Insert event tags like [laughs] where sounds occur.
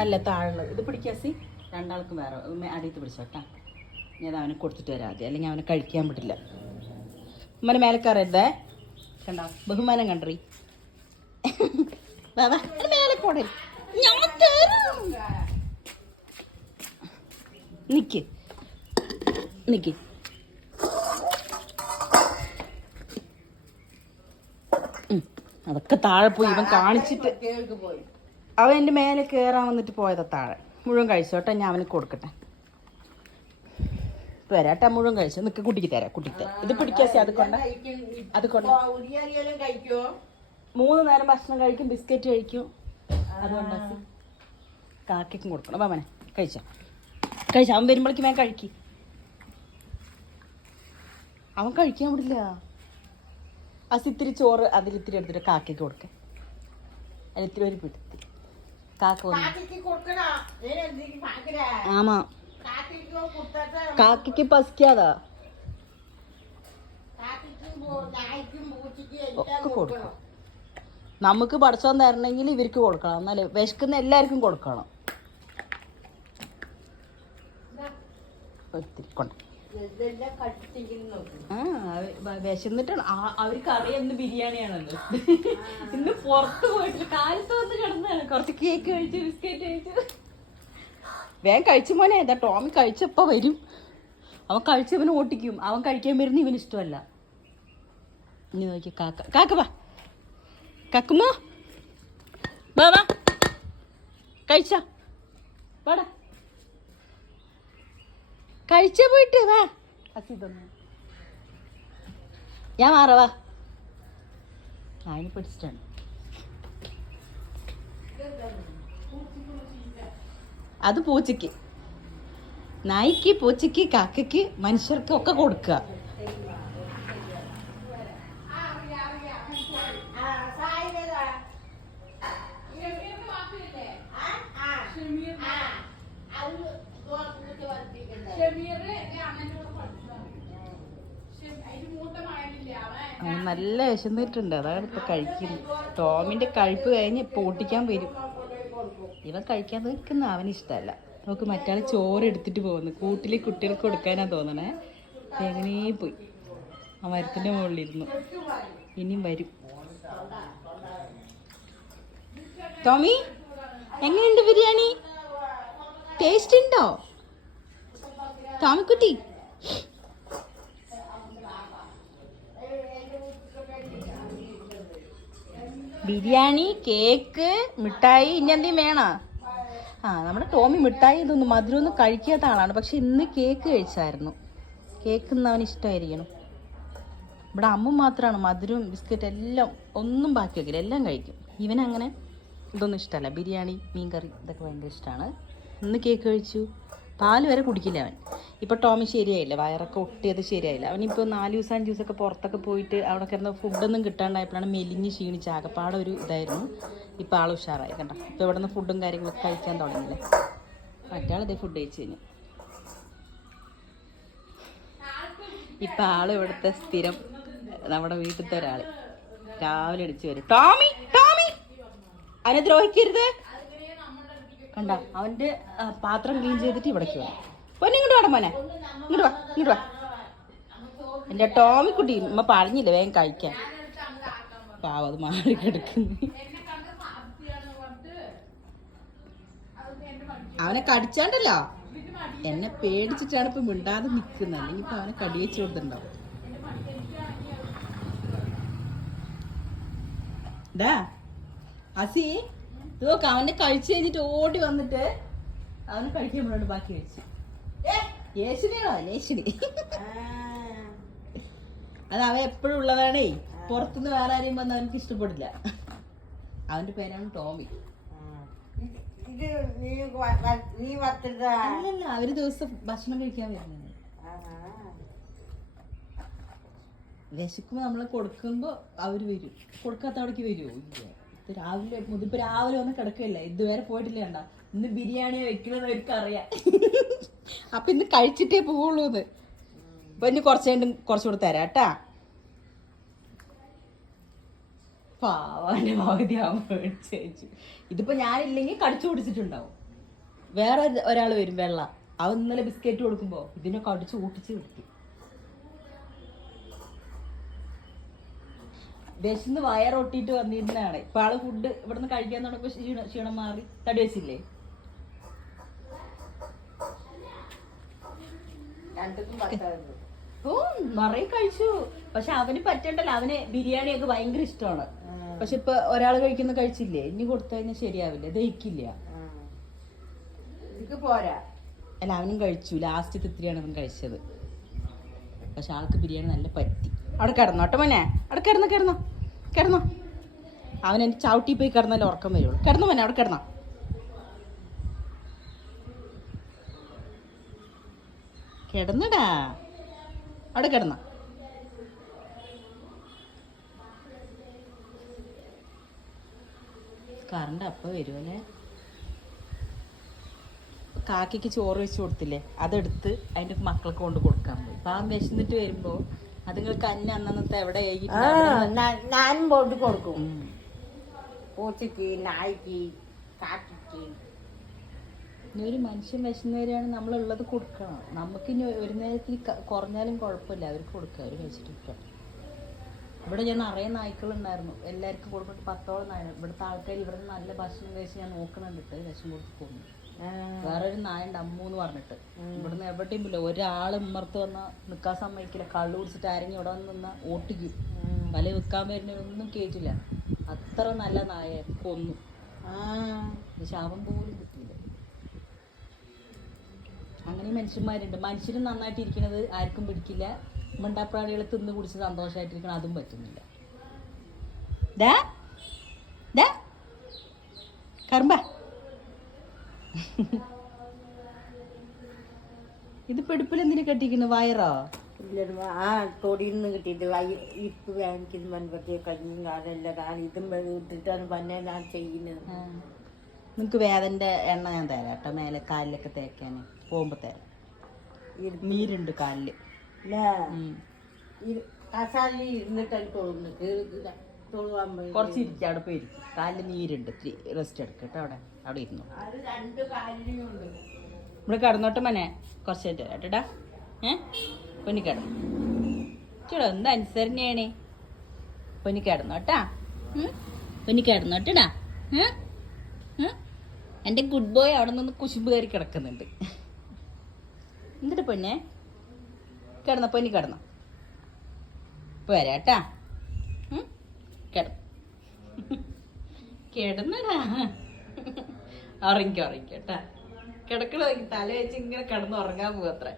അല്ല താഴെ ഇത് പിടിക്കാസി രണ്ടാൾക്കും വേറെ. അടിയത്ത് പിടിച്ചോട്ടാ ഞാൻ അവനെ കൊടുത്തിട്ട് വരാം ആദ്യം. അല്ലെങ്കിൽ അവനെ കഴിക്കാൻ പറ്റില്ല ഉമ്മനെ മേലെ കണ്ടോ? ബഹുമാനം കണ്ടറി. കൂടെ. ഞാൻ. നിക്ക്. നിക്ക്. അതൊക്കെ താഴെ പോയി. ഇവൻ കാണിച്ചിട്ട് അവൻ എന്റെ മേലെ കയറാൻ വന്നിട്ട് പോയതാ താഴെ. മുഴുവൻ കഴിച്ചോട്ടെ ഞാൻ അവന് കൊടുക്കട്ടെ. വരാട്ടെ മുഴുവൻ കഴിച്ചു. നിക്ക് കുട്ടിക്ക് തരാം കുട്ടിക്ക് തരാം. ഇത് പിടിക്കാസി അത് കൊണ്ട്. അത് കൊണ്ട്. മൂന്ന് നേരം ഭക്ഷണം കഴിക്കും ബിസ്ക്കറ്റ് കഴിക്കും. അതുകൊണ്ട് കാക്കയ്ക്കും കൊടുക്കണം. അവനെ കഴിച്ചോ. കഴിച്ചോ. അവൻ വരുമ്പോഴേക്കും ഞാൻ കഴിക്കും. അവൻ കഴിക്കാൻ വിടില്ല. അസിത്തിരി ചോറ് അതിലിത്തിരി എടുത്തിട്ട് കാക്കയ്ക്ക് കൊടുക്കേ. അതിലിത്തിരി ഒരു പിടുത്തി. കാക്ക ആമാ. കാക്കയ്ക്കോ പസിക്കാതാ ഒക്കെ കൊടുക്കണം. നമുക്ക് പഠിച്ചോൻ തരണമെങ്കിൽ ഇവർക്ക് കൊടുക്കണം. എന്നാലേ വിശക്കുന്ന എല്ലാവർക്കും കൊടുക്കണം. ഒത്തിരി കൊണ്ട്. ആ വിശന്നിട്ടാണ്. അവർക്ക് അറിയാം ഇന്ന് ബിരിയാണിയാണല്ലോ ഇന്ന് പുറത്ത് പോയിട്ട് കാലത്ത് വന്ന് കിടന്നാണ് കുറച്ച് കേക്ക് കഴിച്ചു ബിസ്ക്കറ്റ് കഴിച്ചു. വേഗം കഴിച്ചു മോനെ. ഏതാ ടോമി കഴിച്ചപ്പോ വരും. അവൻ കഴിച്ചവന് ഓട്ടിക്കും. അവൻ കഴിക്കാൻ വരുന്ന ഇവന് ഇഷ്ടമല്ല. ഇനി നോക്കി കാക്ക. കാക്ക വാ. കാക്കുമോ വാ വാ. കഴിച്ച? വാടാ. കഴിച്ച പോയിട്ട് വാ. ഞാൻ മാറവാ പിടിച്ചിട്ടാണ്. അത് പൂച്ചയ്ക്ക്. നായിക്ക് പൂച്ചയ്ക്ക് കാക്കയ്ക്ക് മനുഷ്യർക്ക് ഒക്കെ കൊടുക്കുക ആ സായിലേതാ ആ ആ ആ അത് പൂച്ച വർത്തിക്കണ്ടേ അവന് നല്ല വിശന്നിട്ടുണ്ട്. അതാണ് ഇപ്പൊ കഴിക്കുന്നത്. ടോമിന്റെ കഴിപ്പ് കഴിഞ്ഞ് ഇപ്പൊ ഓട്ടിക്കാൻ വരും. ഇവൻ കഴിക്കാൻ നിൽക്കുന്ന അവന് ഇഷ്ടമല്ല. നമുക്ക് മറ്റാൾ ചോറ് എടുത്തിട്ട് പോകുന്നു. കൂട്ടിലെ കുട്ടികൾക്ക് കൊടുക്കാനാ തോന്നണേ. എങ്ങനെ പോയി. ആ മരത്തിന്റെ മുകളിലിരുന്നു. ഇനിയും വരും. ടോമി എങ്ങനെയുണ്ട് ബിരിയാണി? ടേസ്റ്റ് ഉണ്ടോ? ടോമിക്കുട്ടി ബിരിയാണി കേക്ക് മിഠായി ഇനി എന്തെങ്കിലും വേണോ? ആ നമ്മുടെ ടോമി മിഠായി ഇതൊന്നും മധുരമൊന്നും കഴിക്കാത്ത ആളാണ്. പക്ഷെ ഇന്ന് കേക്ക് കഴിച്ചായിരുന്നു. കേക്ക് ഇന്ന് അവന് ഇഷ്ടമായിരിക്കണം. ഇവിടെ അമ്മ മാത്രമാണ് മധുരവും ബിസ്ക്കറ്റ് എല്ലാം ഒന്നും ബാക്കി വയ്ക്കില്ല എല്ലാം കഴിക്കും. ഇവനങ്ങനെ ഇതൊന്നും ഇഷ്ടമല്ല. ബിരിയാണി മീൻ കറി ഇതൊക്കെ ഭയങ്കര ഇഷ്ടമാണ്. ഇന്ന് കേക്ക് കഴിച്ചു. പാൽ വരെ കുടിക്കില്ല അവൻ. ഇപ്പോൾ ടോമി ശരിയായില്ല? വയറൊക്കെ ഒട്ടിയത് ശരിയായില്ല? അവനിപ്പോൾ നാല് ദിവസം അഞ്ച് ദിവസമൊക്കെ പുറത്തൊക്കെ പോയിട്ട് അവിടെ കിടന്ന് ഫുഡൊന്നും കിട്ടാണ്ടായപ്പോഴാണ് മെലിഞ്ഞ് ക്ഷീണിച്ച് ആകപ്പാടെ ഒരു ഇതായിരുന്നു. ഇപ്പോൾ ആൾ ഉഷാറായി കണ്ടോ? ഇപ്പോൾ ഇവിടെ നിന്ന് ഫുഡും കാര്യങ്ങളൊക്കെ കഴിക്കാൻ തുടങ്ങിയില്ലേ? മറ്റാളിതേ ഫുഡ് കഴിച്ച് കഴിഞ്ഞു. ഇപ്പം ആൾ ഇവിടുത്തെ സ്ഥിരം നമ്മുടെ വീട്ടിലത്തെ ഒരാൾ രാവിലെ അടിച്ചു വരും. ടോമി ടോമി! അവനെ ദ്രോഹിക്കരുത്? കണ്ട? അവന്റെ പാത്രം ക്ലീൻ ചെയ്തിട്ട് ഇവിടേക്ക് വരാം. പൊന്നെ ഇങ്ങോട്ട് വേണം മോനെ. ഇങ്ങോട്ട് വാ ഇങ്ങോട്ട് വാ. എന്റെ ടോമി കുട്ടി ഉമ്മ പറഞ്ഞില്ല വേഗം കഴിക്കാൻ. പാവം അത് മാറി കിടക്കുന്നു. അവനെ കടിച്ചാണ്ടല്ലോ. എന്നെ പേടിച്ചിട്ടാണ് ഇപ്പൊ മിണ്ടാതെ നിക്കുന്നത് അല്ലെങ്കിൽ ഇപ്പൊ അവനെ കടിയേച്ചു കൊടുത്തിട്ടുണ്ടാവും. ഡാ അസി നോക്ക് അവന്റെ കഴിച്ചു കഴിഞ്ഞിട്ട് ഓടി വന്നിട്ട് അവന് കഴിക്കാൻ പറഞ്ഞു ബാക്കി കഴിച്ചു. യേശുനെയാണോ യേശുനി അത് അവൻ എപ്പോഴും ഉള്ളതാണേ. പുറത്തുനിന്ന് വേറെ ആരെയും വന്ന് അവനക്ക് ഇഷ്ടപ്പെടില്ല. അവന്റെ പേരാണ് ടോമി. അല്ലല്ല അവർ ദിവസം ഭക്ഷണം കഴിക്കാൻ വരുന്നത്. വിശക്കുമ്പോ നമ്മൾ കൊടുക്കുമ്പോ അവർ വരും. കൊടുക്കാത്ത അവിടേക്ക് വരുമോ ഇല്ല. ഇത് രാവിലെ മുതൽ ഇപ്പൊ രാവിലെ ഒന്നും കിടക്കില്ല ഇതുവരെ പോയിട്ടില്ല കണ്ട? ഇന്ന് ബിരിയാണി വെക്കണമെന്ന് അവർക്ക് അറിയാം അപ്പൊ ഇന്ന് കഴിച്ചിട്ടേ പോവുള്ളൂ ഇത്. ഇപ്പൊ ഇനി കുറച്ച് കഴിഞ്ഞിട്ട് കുറച്ചുകൂടെ തരാം കേട്ടാ. പാവാന്റെ പകുതി ആവുമ്പോഴിച്ചു ഇതിപ്പോ ഞാനില്ലെങ്കിൽ കടിച്ചു കുടിച്ചിട്ടുണ്ടാവും. വേറെ ഒരാൾ വരും വെള്ള. അവ ഇന്നലെ ബിസ്ക്കറ്റ് കൊടുക്കുമ്പോ ഇതിനെ കടിച്ചു കൂട്ടിച്ച് കിട്ടി വിശന്ന് വയറൊട്ടിയിട്ട് വന്നിരുന്നാണ് ഇപ്പൊ ആൾ ഫുഡ് ഇവിടുന്ന് കഴിക്കാൻ തുടങ്ങിയപ്പോ ക്ഷീണം ക്ഷീണം മാറി. തടി വെച്ചില്ലേ? ഓ നിറയെ കഴിച്ചു. പക്ഷെ അവന് പറ്റണ്ടല്ലോ. അവന് ബിരിയാണി ഒക്കെ ഭയങ്കര ഇഷ്ടമാണ്. പക്ഷെ ഇപ്പൊ ഒരാൾ കഴിക്കുന്ന കഴിച്ചില്ലേ? ഇനി കൊടുത്തുകഴിഞ്ഞാൽ ശരിയാവില്ല. ദഹിക്കില്ല. പോരാ? അല്ല അവനും കഴിച്ചു. ലാസ്റ്റ് ഇത്തിരിയാണ് അവൻ കഴിച്ചത്. പക്ഷെ ആൾക്ക് ബിരിയാണി നല്ല പറ്റി. അവിടെ കിടന്നോട്ടെ മോനെ. അവിടെ കിടന്നോ കിടന്നോ. കിടന്നോ. അവൻ എന്റെ ചവിട്ടി പോയി കിടന്നാലേ ഉറക്കം വരുള്ളൂ. കിടന്നു മോനെ അവിടെ കിടന്നോ. കിടന്നടാ. അവിടെ കിടന്നോ. കറണ്ട് അപ്പൊ വരുമല്ലേ കാക്കയ്ക്ക് ചോറ് വെച്ച് കൊടുത്തില്ലേ? അതെടുത്ത് അതിന്റെ മക്കൾക്ക് കൊണ്ട് കൊടുക്കാൻ പോയി. അപ്പം ആ വിശന്നിട്ട് വരുമ്പോ അതുങ്ങൾക്ക് അന്ന അന്നത്തെ എവിടെ ആ, ഏകിയിട്ടുണ്ടാവും? ഞാ- ഞാനും പോയിട്ട് കൊടുക്കും. പൂച്ചക്ക് നായ്ക്ക് കാക്കിക്ക് ഇനി ഒരു മനുഷ്യൻ വിശന്നവരെയാണ് നമ്മളുള്ളത് കൊടുക്കണം. നമുക്ക് ഇനി ഒരു നേരത്തിൽ കുറഞ്ഞാലും കുഴപ്പമില്ല. അവർക്ക് കൊടുക്കുക അവർ കഴിച്ചിട്ട് ഇവിടെ ഞാൻ നിറയെ നായ്ക്കളുണ്ടായിരുന്നു എല്ലാവർക്കും കൊടുത്തിട്ട് പത്തോളം നായ ഇവിടുത്തെ ആൾക്കാർ ഇവിടെ നല്ല ഭക്ഷണം കഴിച്ച് ഞാൻ നോക്കുന്നുണ്ട്. വിഷം കൊടുത്ത് പോകുന്നു. വേറൊരു നായുണ്ട് അമ്മു എന്ന് പറഞ്ഞിട്ട്. ഇവിടുന്ന് എവിടെയും ഇല്ല ഒരാൾ ഉമ്മർത്ത് വന്ന നിക്കാൻ സമ്മതിക്കില്ല. കള്ളു കുടിച്ചിട്ട് ആരെങ്കിലും ഇവിടെ വന്ന് നിന്ന ഓട്ടിക്കും. വല വിൽക്കാൻ വരുന്നൊന്നും കേട്ടില്ല അത്ര നല്ല നായ കൊന്നു. പക്ഷെ ശാപം പോലും കിട്ടിയില്ല. അങ്ങനെ മനുഷ്യന്മാരുണ്ട്. മനുഷ്യരും നന്നായിട്ട് ഇരിക്കണത് ആർക്കും പിടിക്കില്ല. മിണ്ടാപ്രാണികളെ തിന്ന് കുടിച്ച് സന്തോഷമായിട്ടിരിക്കണം അതും പറ്റുന്നില്ല. കർമ്മ. കറുമ്പ [laughs] ഇത് പെടുപ്പിൽ എന്തിനു കെട്ടിക്കുന്നു വയറോ? ആ തൊടിയിൽ നിന്ന് കിട്ടിയിട്ട് ഇപ്പ് വാങ്ങിക്കുന്ന മൺപറ്റിയ കഞ്ഞിയും കാലെല്ലാം ഞാൻ ഇതും ഇട്ടിട്ടാണ് പന്നെ ഞാൻ ചെയ്യുന്നത് നിങ്ങക്ക് വേദന്റെ എണ്ണ ഞാൻ തരാം കേട്ടോ. മേലെ കാലിലൊക്കെ തേക്കാൻ പോകുമ്പോ തരാം. നീരുണ്ട് കാലിൽ. ഇല്ലേ. ഉം. ഇത് കസാലി ഇരുന്നിട്ടാണ് പോയി. കുറച്ച് ഇരിക്കും അവിടെ പോയിരിക്കും കാലിൽ നീരുണ്ട്. റെസ്റ്റ് എടുക്കട്ടോ അവിടെ. അവിടെ ഇരുന്നു? ഇവിടെ കിടന്നോട്ടെ മനെ കുറച്ച് നേരം ഏ? പൊന്നി കിടന്നു. ചേടാ എന്ത് അനുസരണയാണ്? പൊന്നി കിടന്നോട്ടാ? പൊന്നി കിടന്നോട്ടടാ? ഏ? ഏ? എന്റെ ഗുഡ് ബോയ് അവിടെ നിന്ന് കുശുമ്പ് കയറി കിടക്കുന്നുണ്ട്. എന്നിട്ട് പൊന്നെ? കിടന്ന പൊന്നി കിടന്നോ. ഇപ്പൊ വരാട്ടാ? കിടന്നു കിടന്നടാ. ഉറങ്ങിക്കോ കേട്ടാ. കിടക്കണ തല വെച്ച് ഇങ്ങനെ കിടന്ന് ഉറങ്ങാൻ പോവത്ര.